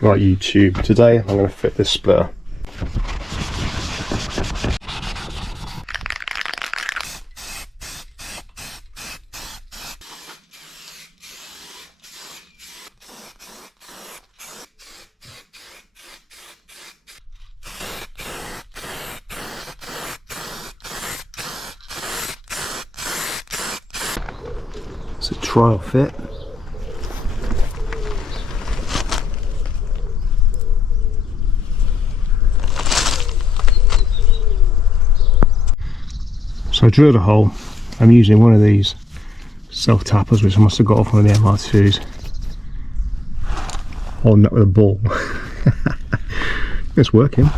Right YouTube, today I'm going to fit this splitter. It's a trial fit. So I drilled a hole. I'm using one of these self-tappers, which I must have got off one of the MR2s. Holding up with a ball. It's working.